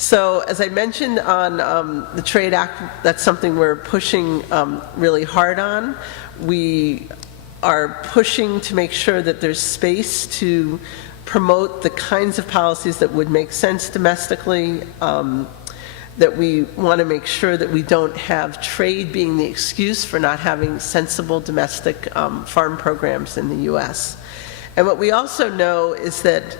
So as I mentioned on the Trade Act, that's something we're pushing really hard on. We are pushing to make sure that there's space to promote the kinds of policies that would make sense domestically, that we want to make sure that we don't have trade being the excuse for not having sensible domestic farm programs in the U.S. And what we also know is that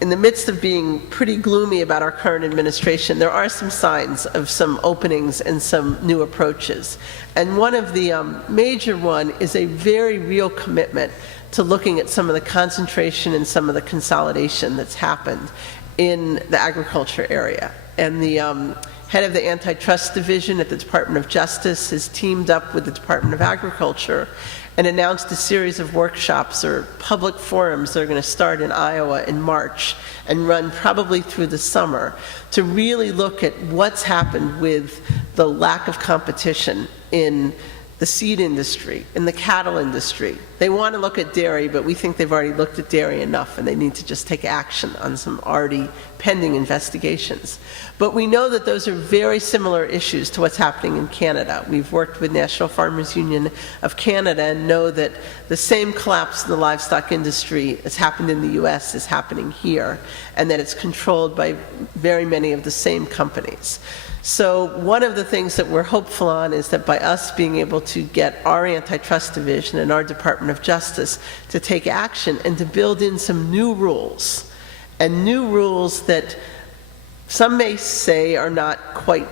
in the midst of being pretty gloomy about our current administration, there are some signs of some openings and some new approaches. And one of the major one is a very real commitment to looking at some of the concentration and some of the consolidation that's happened in the agriculture area. And the head of the Antitrust Division at the Department of Justice has teamed up with the Department of Agriculture and announced a series of workshops or public forums that are going to start in Iowa in March and run probably through the summer to really look at what's happened with the lack of competition in the seed industry, in the cattle industry. They want to look at dairy, but we think they've already looked at dairy enough and they need to just take action on some already pending investigations. But we know that those are very similar issues to what's happening in Canada. We've worked with National Farmers Union of Canada and know that the same collapse in the livestock industry that's happened in the US is happening here, and that it's controlled by very many of the same companies. So one of the things that we're hopeful on is that by us being able to get our Antitrust Division and our Department of Justice to take action and to build in some new rules, and new rules that some may say are not quite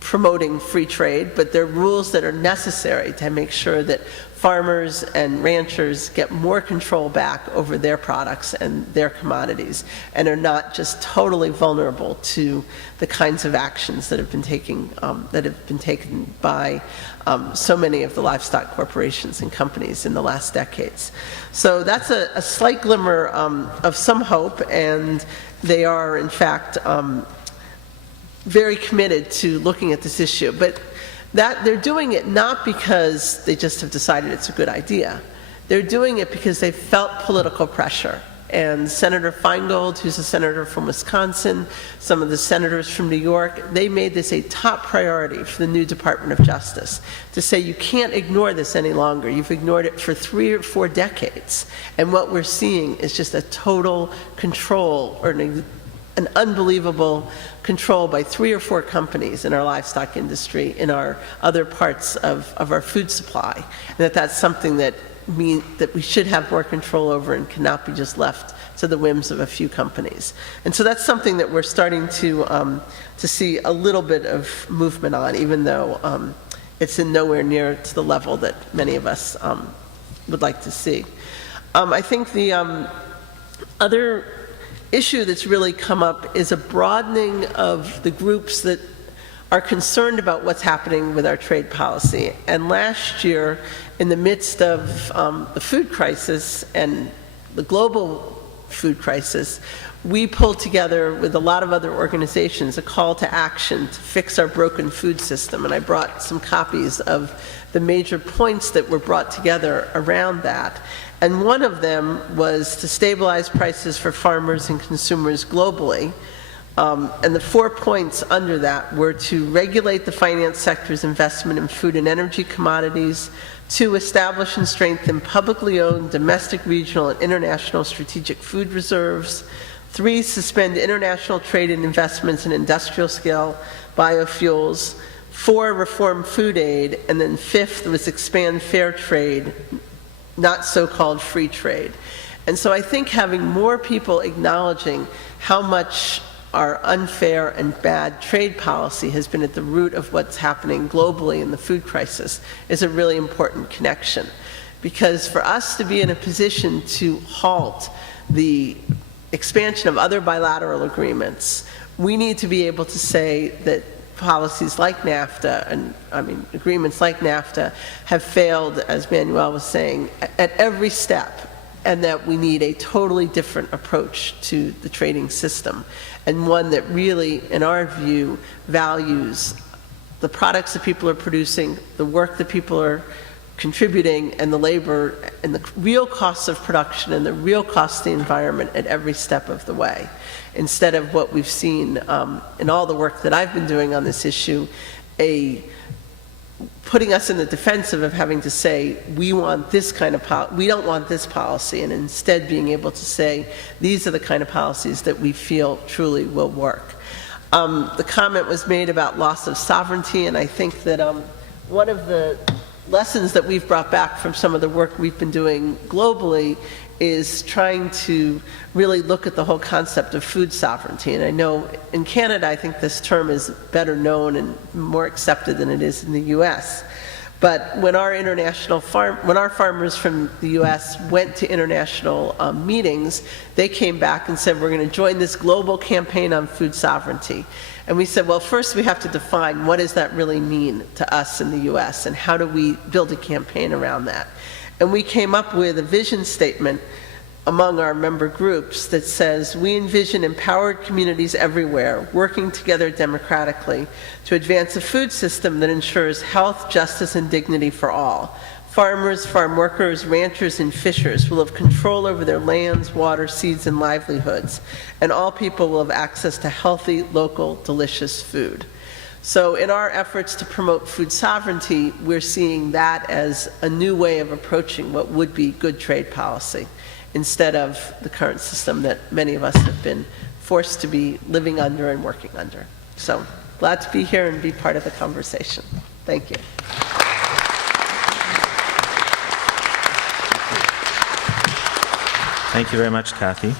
promoting free trade, but they're rules that are necessary to make sure that farmers and ranchers get more control back over their products and their commodities and are not just totally vulnerable to the kinds of actions that have been taken by so many of the livestock corporations and companies in the last decades. So that's a slight glimmer of some hope, and they are in fact very committed to looking at this issue. But that they're doing it not because they just have decided it's a good idea. They're doing it because they felt political pressure. And Senator Feingold, who's a senator from Wisconsin, some of the senators from New York, they made this a top priority for the new Department of Justice to say you can't ignore this any longer. You've ignored it for 3 or 4 decades. And what we're seeing is just a total control, or an unbelievable control by 3 or 4 companies in our livestock industry, in our other parts of our food supply, and that's something that we should have more control over and cannot be just left to the whims of a few companies. And so that's something that we're starting to see a little bit of movement on, even though it's in nowhere near to the level that many of us would like to see. I think the other issue that's really come up is a broadening of the groups that are concerned about what's happening with our trade policy. And last year, in the midst of the food crisis and the global food crisis, we pulled together with a lot of other organizations a call to action to fix our broken food system. And I brought some copies of the major points that were brought together around that. And one of them was to stabilize prices for farmers and consumers globally. And the 4 points under that were to regulate the finance sector's investment in food and energy commodities, to establish and strengthen publicly owned domestic, regional, and international strategic food reserves, 3, suspend international trade and investments in industrial scale biofuels, 4, reform food aid, and then 5th was expand fair trade, not so-called free trade. And so I think having more people acknowledging how much our unfair and bad trade policy has been at the root of what's happening globally in the food crisis is a really important connection. Because for us to be in a position to halt the expansion of other bilateral agreements, we need to be able to say that policies like NAFTA, and agreements like NAFTA have failed, as Manuel was saying, at every step, and that we need a totally different approach to the trading system, and one that really, in our view, values the products that people are producing, the work that people are contributing, and the labor and the real costs of production and the real cost of the environment at every step of the way, instead of what we've seen in all the work that I've been doing on this issue, putting us in the defensive of having to say, we want this kind of we don't want this policy, and instead being able to say, these are the kind of policies that we feel truly will work. The comment was made about loss of sovereignty, and I think that one of the lessons that we've brought back from some of the work we've been doing globally is trying to really look at the whole concept of food sovereignty. And I know in Canada, I think this term is better known and more accepted than it is in the US. But when our farmers from the US went to international meetings, they came back and said, we're going to join this global campaign on food sovereignty. And we said, well, first we have to define what does that really mean to us in the US, and how do we build a campaign around that? And we came up with a vision statement among our member groups that says, we envision empowered communities everywhere working together democratically to advance a food system that ensures health, justice, and dignity for all. Farmers, farm workers, ranchers, and fishers will have control over their lands, water, seeds, and livelihoods, and all people will have access to healthy, local, delicious food. So in our efforts to promote food sovereignty, we're seeing that as a new way of approaching what would be good trade policy, instead of the current system that many of us have been forced to be living under and working under. So glad to be here and be part of the conversation. Thank you. Thank you very much, Kathy.